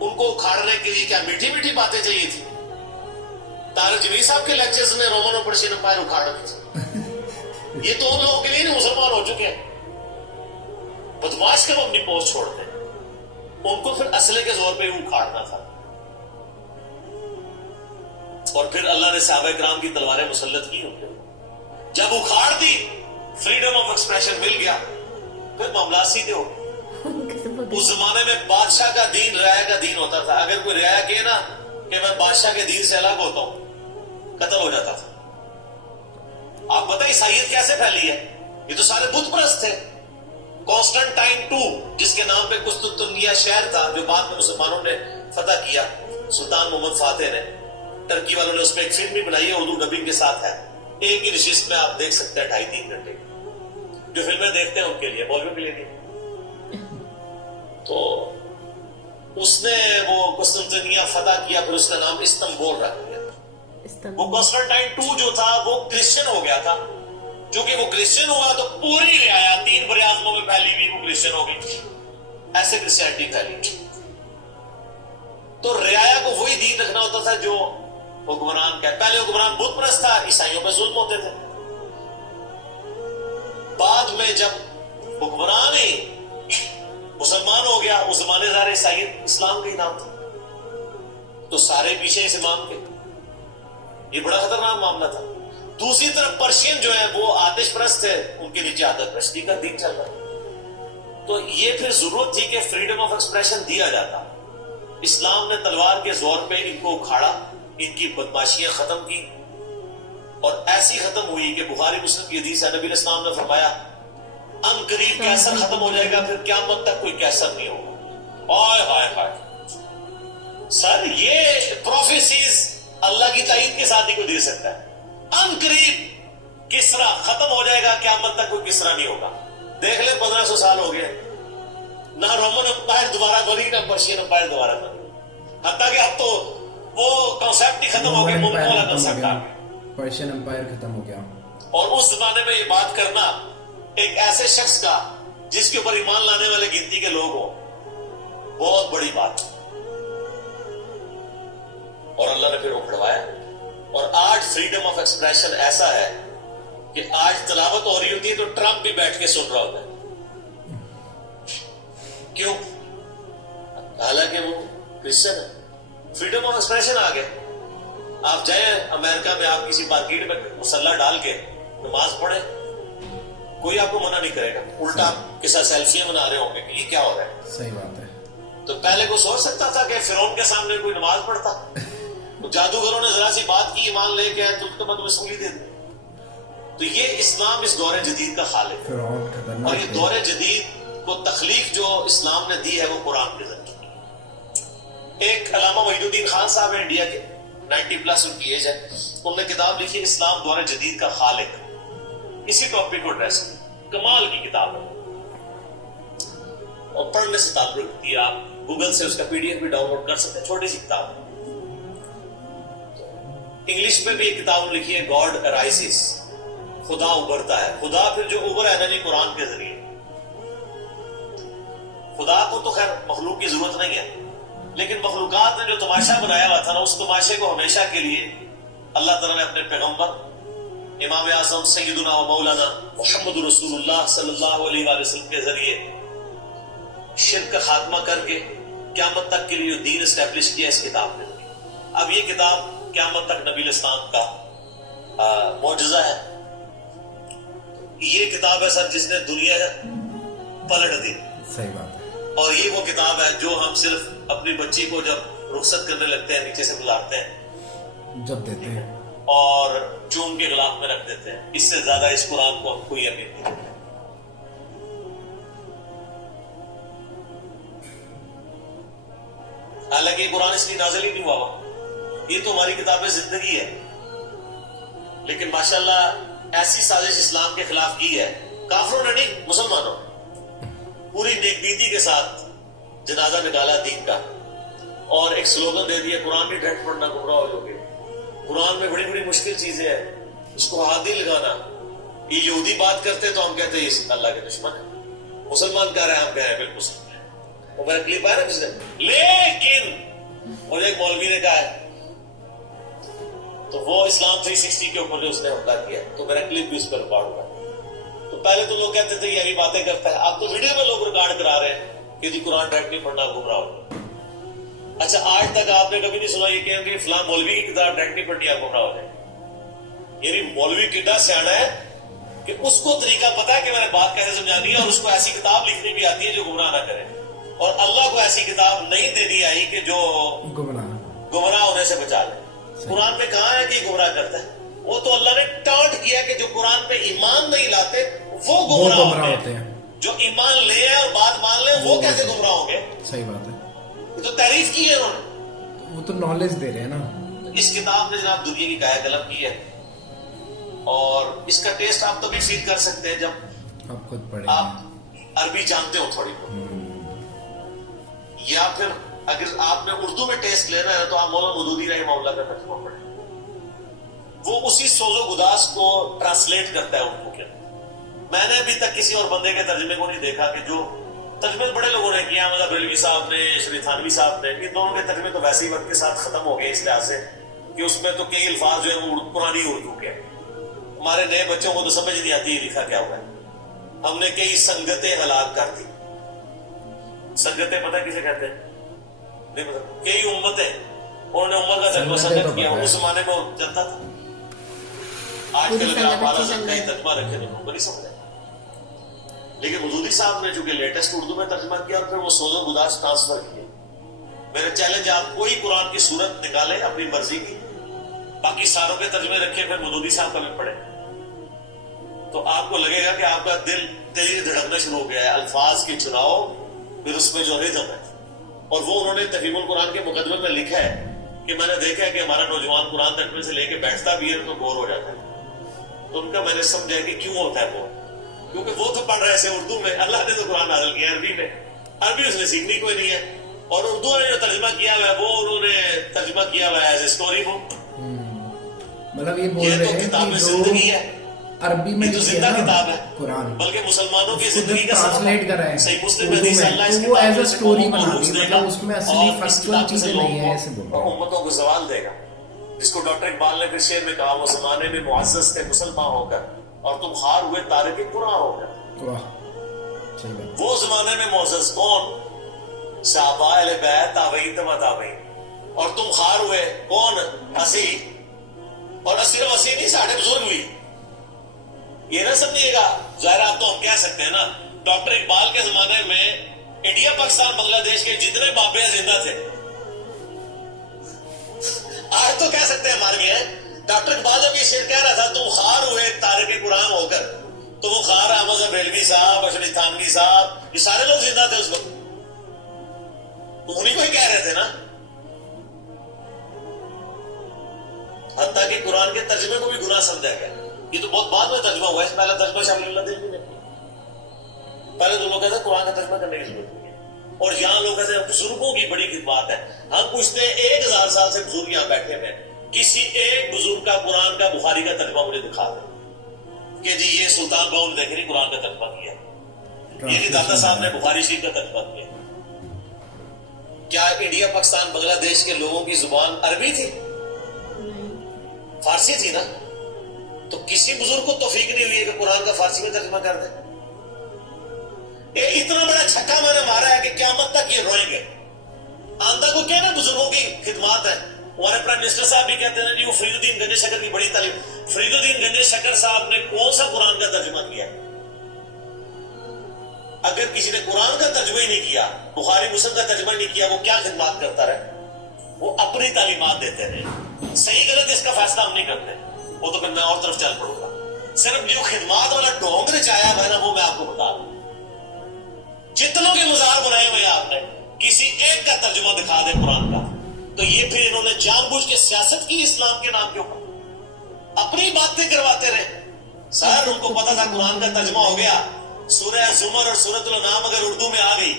ان کو اکھاڑنے کے لیے کیا میٹھی میٹھی باتیں چاہیے تھی؟ طارق جمیل صاحب کے لیکچرز میں رومن اور پرشین امپائر اکھاڑ دی تھی. یہ تو ان لوگوں کے لیے نہیں مسلمان ہو چکے ہیں. بدماش کب اپنی پوسٹ چھوڑتے ہیں؟ ان کو پھر اسلحے کے زور پہ اکھاڑنا تھا. اور پھر اللہ نے صحابہ کرام کی تلواریں مسلط کی. جب اکھاڑ دی, فریڈم آف ایکسپریشن مل گیا, پھر معاملات سیدھے ہو گئے. اس زمانے میں بادشاہ کا دین رعایا کا دین ہوتا تھا. اگر کوئی رعایا کہے نا کہ میں بادشاہ کے دین سے الگ ہوتا ہوں, قتل ہو جاتا تھا. آپ بتائیں عیسائیت کیسے پھیلی ہے؟ یہ تو سارے بت پرست تھے. کانسٹنٹائن 2 جس کے نام پہ قسطنطنیہ شہر تھا جو بعد میں مسلمانوں نے فتح کیا, سلطان محمد فاتح نے, ترکی والوں نے اس پہ ایک فلم بھی بنائی ہے, اردو ڈبنگ کے ساتھ ہے. ایک ہی نشست میں آپ دیکھ سکتے ہیں 2.5-3 گھنٹے. جو فلمیں دیکھتے ہیں ان کے لیے, مولویوں کے لیے نہیں. تو اس نے وہ قسطنطنیہ فتح کیا, پھر اس کا نام استنبول رکھ دیا. وہ کانسٹنٹائن 2 جو تھا وہ کرسچن ہو گیا تھا. چونکہ وہ کرسچن ہوا تو پوری رعایا 3 براعظموں میں پھیلی ہوئی وہ کرسچن ہو گئی. ایسے کرسچینٹی پھیلی. تو رعایا کو وہی دین رکھنا ہوتا تھا جو حکمران کا. پہلے حکمران بت پرست تھا, عیسائیوں پہ ظلم ہوتے تھے. بعد میں جب حکمران ہی مسلمان ہو گیا, اس زمانے ظاہر عیسائیت اسلام کا ہی نام تھا, تو سارے پیچھے اس امام کے. یہ بڑا خطرناک معاملہ تھا. دوسری طرف پرشین جو ہے وہ آتش پرست تھے, ان کے نیچے آتش پرستی کا دین چل رہا. تو یہ پھر ضرورت تھی کہ فریڈم آف ایکسپریشن دیا جاتا. اسلام نے تلوار کے زور پہ ان کو اکھاڑا, ان کی بدماشیاں ختم کی, اور ایسی ختم ہوئی کہ بخاری مسلم کی حدیث ہے, نبی علیہ السلام نے فرمایا ان قریب کیسر ختم ہو جائے گا, پھر قیامت تک کوئی کیسر نہیں ہوگا. ہائے ہائے ہائے سر, یہ پروفیسیز اللہ کی تائید کے ساتھ ہی کوئی دے سکتا ہے. ان قریب کسرا ختم ہو جائے گا, قیامت تک کوئی کسرا نہیں ہوگا. دیکھ لیں 1500 سال ہو گئے, نہ رومن امپائر دوبارہ بنی, نہ پرشین امپائر دوبارہ بنی. حتیٰ کہ اب تو وہ کانسیپٹ ہی ختم ہو گیا, پرشین امپائر ختم ہو گیا. اور اس زمانے میں یہ بات کرنا ایک ایسے شخص کا جس کے اوپر ایمان لانے والے گنتی کے لوگ ہوں, بہت بڑی بات. اور اللہ نے پھر اکھڑوایا. اور آج فریڈم آف ایکسپریشن ایسا ہے کہ آج تلاوت ہو رہی ہوتی ہے تو ٹرمپ بھی بیٹھ کے سن رہا ہوتا ہے. کیوں؟ حالانکہ وہ کرسچن ہے. فریڈم آف ایکسپریشن آ گئے. آپ جائیں امریکہ میں, آپ کسی مارکیٹ میں مسلح ڈال کے نماز پڑھیں, کوئی آپ کو منع نہیں کرے گا. الٹا آپ کے ساتھ سیلفیاں بنا رہے ہوں گے کہ یہ کیا ہو رہا ہے. صحیح بات ہے. تو پہلے کو سوچ سکتا تھا کہ فرعون کے سامنے کوئی نماز پڑھتا؟ جادوگروں نے ذرا سی بات کی, ایمان لے کے تو اس کو وصولی دے دی. تو یہ اسلام اس دور جدید کا خالق ہے, اور یہ دور جدید کو تخلیق جو اسلام نے دی ہے وہ قرآن کے ذریعے. ایک علامہ وحید الدین خان صاحب ہیں انڈیا کے, 90+ ان کی ایج ہے. انہوں نے کتاب لکھی اسلام دور جدید کا خالق. اسی ٹاپک کو ایڈریس کی, کمال کی کتاب ہے, اور پڑھنے سے تعلق رکھتی ہے. آپ گوگل سے اس کا PDF بھی ڈاؤن لوڈ کر سکتے ہیں. چھوٹی سی کتاب ہے. انگلش میں بھی ایک کتاب لکھی ہے, گاڈ ارائزز, خدا ابھرتا ہے. خدا پھر جو ابھرا ہے نا قرآن کے ذریعے. خدا کو تو خیر مخلوق کی ضرورت نہیں ہے, لیکن مخلوقات نے جو تماشا بنایا ہوا تھا نا, اس تماشے کو ہمیشہ کے لیے اللہ تعالیٰ نے اپنے پیغمبر امام اعظم سیدنا و مولانا محمد رسول اللہ صلی اللہ علیہ وآلہ وسلم کے ذریعے شرک کا خاتمہ کر کے قیامت تک کے لیے دین اسٹیبلش کیا اس کتاب نے. اب یہ کتاب قیامت تک نبی الاسلام کا معجزہ ہے. یہ کتاب ہے سر جس نے دنیا پلٹ دی. صحیح بات ہے. اور یہ وہ کتاب ہے جو ہم صرف اپنی بچی کو جب رخصت کرنے لگتے ہیں نیچے سے گزارتے ہیں, جب دیتے ہیں, اور چوم کے غلاف میں رکھ دیتے ہیں. اس سے زیادہ اس قرآن کو ہم کوئی اہمیت نہیں. حالانکہ یہ قرآن اس لیے نازل ہی نہیں ہوا, یہ تو ہماری کتاب زندگی ہے. لیکن ماشاءاللہ ایسی سازش اسلام کے خلاف کی ہے, کافروں نے نہیں, مسلمانوں پوری نیک بیتی کے ساتھ جنازہ نکالا دین کا, اور ایک سلوگن دے دیا قرآن نہیں ڈھنڈ پڑھنا گمراہ ہو جاؤ گے. قرآن میں بڑی بڑی مشکل چیزیں ہیں, اس کو ہاتھ نہیں لگانا. یہ یہودی بات کرتے تو ہم کہتے ہیں یہ اللہ کے دشمن ہے, مسلمان کہہ رہے ہیں ہم کہہ رہے ہیں بالکل صحیح ہے. وہ میرا کلپ آیا نا پچھلے. لیکن مجھے ایک مولوی نے کہا ہے تو وہ اسلام 360 کے اوپر جو اس نے حملہ کیا تو میرا کلپ بھی اس پر ریکارڈ ہوا. تو پہلے تو لوگ کہتے تھے یہی باتیں کرتا ہے, اب تو ویڈیو میں لوگ ریکارڈ کرا رہے ہیں کہ جی قرآن ڈائریکٹ نہیں پڑھنا, گمراہ ہو. اچھا آج تک آپ نے کبھی نہیں سنا یہ کہ فلاں مولوی کی کتاب ڈائریکٹ نہیں پڑھنی, آپ گمراہ ہو جائیں. یعنی مولوی کتنا سیانا ہے کہ اس کو طریقہ پتا ہے کہ میں نے بات کیسے سمجھانی ہے, اور اس کو ایسی کتاب لکھنی بھی آتی ہے جو گمراہ نہ کرے, اور اللہ کو ایسی کتاب نہیں دینی آئی کہ جو گمراہ ہونے سے بچا لے. قرآن میں کہاں ہے کہ یہ گمراہ کرتا ہے؟ وہ تو اللہ نے ٹانٹ کیا کہ جو قرآن پہ ایمان نہیں لاتے وہ گمراہ ہوتے ہیں, جو ایمان لے ہیں اور بات مان لیں وہ کیسے گمراہ ہوں گے؟ صحیح بات ہے. یہ تو تعریف کی ہے انہوں نے, وہ تو نالج دے رہے ہیں نا. اس کتاب نے جناب دنیا کی کایا قلم کی ہے, اور اس کا ٹیسٹ آپ تبھی فیل کر سکتے ہیں جب آپ خود پڑھیں, آپ عربی جانتے ہو تھوڑی بہت, یا پھر اگر آپ نے اردو میں ٹیسٹ لینا ہے تو آپ مولانا مودودی رحمہ اللہ کا ترجمہ پڑھیں. وہ اسی سوز و گداز کو ٹرانسلیٹ کرتا ہے اردو کے. میں نے ابھی تک کسی اور بندے کے ترجمے کو نہیں دیکھا کہ جو ترجمے بڑے لوگوں نے کیا, مطلب بریلوی صاحب نے, شری تھانوی صاحب نے, ان دونوں کے ترجمے تو ویسے ہی وقت کے ساتھ ختم ہو گئے اس لحاظ سے کہ اس میں تو کئی الفاظ جو ہیں وہ پرانی اردو کے. ہمارے نئے بچوں کو تو سمجھ نہیں آتی یہ لکھا کیا ہوا ہے. ہم نے کئی سنگتیں ہلاک کر دی. سنگتیں پتہ کسے کہتے ہیں؟ نہیں پتہ. کئی امتیں, انہوں نے امت کا ترجمہ سنگت کیا, اس زمانے میں وہ چلتا تھا. آج کل اگر آپ والا سب کا ہی ترجمہ رکھے تو ہم کو نہیں سمجھا. لیکن مودودی صاحب نے چونکہ لیٹسٹ اردو میں ترجمہ کیا اور پھر وہ سوز و گداز ٹرانسفر کیے. میرا چیلنج, آپ کوئی قرآن کی صورت نکالیں اپنی مرضی کی, باقی ساروں کے ترجمے رکھے, پھر مودودی صاحب کا بھی پڑھیں, تو آپ کو لگے گا کہ آپ کا دل تیزی دھڑکنا شروع ہو گیا ہے. الفاظ کی چناؤ, پھر اس میں جو ریتم ہے, اور وہ انہوں نے تفہیم القرآن کے مقدمے میں لکھا ہے کہ میں نے دیکھا ہے کہ ہمارا نوجوان قرآن ترجمے سے لے کے بیٹھتا بھی ہے تو بور ہو جاتا ہے. تو ان کا میں نے سمجھا کہ کیوں ہوتا ہے وہ, کیونکہ وہ تو پڑھ رہے ہیں اردو میں, اللہ نے تو قرآن نازل کیا عربی میں, عربی اس نے سیکھنی کوئی نہیں ہے, اور اردو نے جو ترجمہ کیا ہوا ہے وہ انہوں نے ترجمہ کیا ہوا ہے ایز اے اسٹوری بک. مطلب یہ بول رہے ہیں کتاب کہ زندگی ہے, عربی میں یہ تو زندہ کتاب ہے قرآن, بلکہ مسلمانوں کی زندگی کا ٹرانسلیٹ کر رہے ہیں صحیح مسلم حدیث اللہ اس تو وہ ایز اے اسٹوری بنا دی, مطلب اس میں اصلی فیکچوئل چیزیں نہیں ہیں, ایسے بول رہے ہیں. امتوں کو زوال دے گا, جس کو ڈاکٹر اقبال نے پھر شعر میں کہا, وہ زمانے میں معزز تھے مسلمان ہو کر اور تم ہار ہوئے تارک قرآن ہو کر. وہ زمانے میں معزز کون؟ صحابہ اہل بیت, تابعین تبع تابعین, اور تم ہار ہوئے کون؟ اسی, اور صرف اسی نہیں, ساڑھے بزرگ بھی. یہ نہ سمجھیے گا, ظاہر آپ تو ہم کہہ سکتے ہیں نا, ڈاکٹر اقبال کے زمانے میں انڈیا پاکستان بنگلہ دیش کے جتنے بابے زندہ تھے, آج تو کہہ سکتے ہیں مر گئے ہیں. ڈاکٹر اقبال جب یہ شعر کہہ رہا تھا تم خار ہوئے تارک قرآن ہو کر, تو وہ خار احمد بریلوی صاحب, اشرف تھانوی صاحب, یہ سارے لوگ زندہ تھے اس وقت, انہیں کو ہی کہہ رہے تھے نا. حتیٰ کہ قرآن کے ترجمے کو بھی گناہ سمجھا گیا. یہ تو بہت بعد میں ترجمہ ہوا ہے, پہلا ترجمہ شاہ ولی اللہ دہلوی نے کیا. پہلے تو لوگ کہتے ہیں قرآن کا ترجمہ کرنے کی ضرورت نہیں ہے, اور یہاں لوگ کہتے ہیں بزرگوں کی بڑی خدمات ہے. ہم پوچھتے ہیں 1000 سال سے بزرگ یہاں بیٹھے ہوئے, کسی ایک بزرگ کا قرآن کا بخاری کا ترجمہ مجھے دکھا دیں کہ جی یہ سلطان باؤ نے دیکھے نہیں قرآن کا ترجمہ کیا, یہ نہیں داتا صاحب نے بخاری شریف کا ترجمہ کیا. کیا انڈیا پاکستان بنگلہ دیش کے لوگوں کی زبان عربی تھی؟ فارسی تھی نا. تو کسی بزرگ کو توفیق نہیں ہوئی ہے کہ قرآن کا فارسی میں ترجمہ کر دیں. اتنا بڑا چھکا میں نے مارا ہے کہ قیامت تک یہ روئیں گے. آندہ کو کیا نا بزرگوں کی خدمات ہے. ہمارے پرائم منسٹر صاحب بھی کہتے ہیں جی وہ فرید الدین گنج شکر کی بڑی تعلیم. فرید الدین گنج شکر صاحب نے کون سا قرآن کا ترجمہ کیا ہے؟ اگر کسی نے قرآن کا ترجمہ ہی نہیں کیا, بخاری مسلم کا ترجمہ ہی نہیں کیا, وہ کیا خدمات کرتا رہے؟ وہ اپنی تعلیمات دیتے رہے. صحیح غلط اس کا فیصلہ ہم نہیں کرتے, وہ تو پھر میں اور طرف چل پڑوں گا. صرف جو خدمات والا ڈونگ رچایا ہے نا, وہ میں آپ کو بتا دوں. جتنوں کے مزار بنائے ہوئے آپ نے, کسی ایک کا ترجمہ دکھا دے قرآن کا, تو یہ پھر انہوں نے جان بوجھ کے سیاست کی اسلام کے نام کے اوپر, اپنی باتیں کرواتے رہے. سر ان کو پتا تھا قرآن کا ترجمہ ہو گیا, سورہ زمر اور سورۃ الانعام اگر اردو میں آ گئی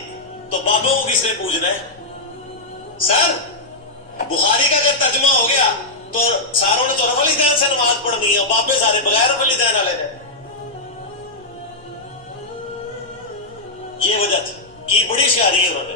تو بابوں کو کس نے پوچھنا ہے؟ سر بخاری کا اگر ترجمہ ہو گیا تو ساروں نے تو رب الدین سے نماز پڑھنی ہے, بابے سارے بغیر رب الدین والے ہیں. یہ وجہ تھی کی بڑی شعاری ہے انہوں نے.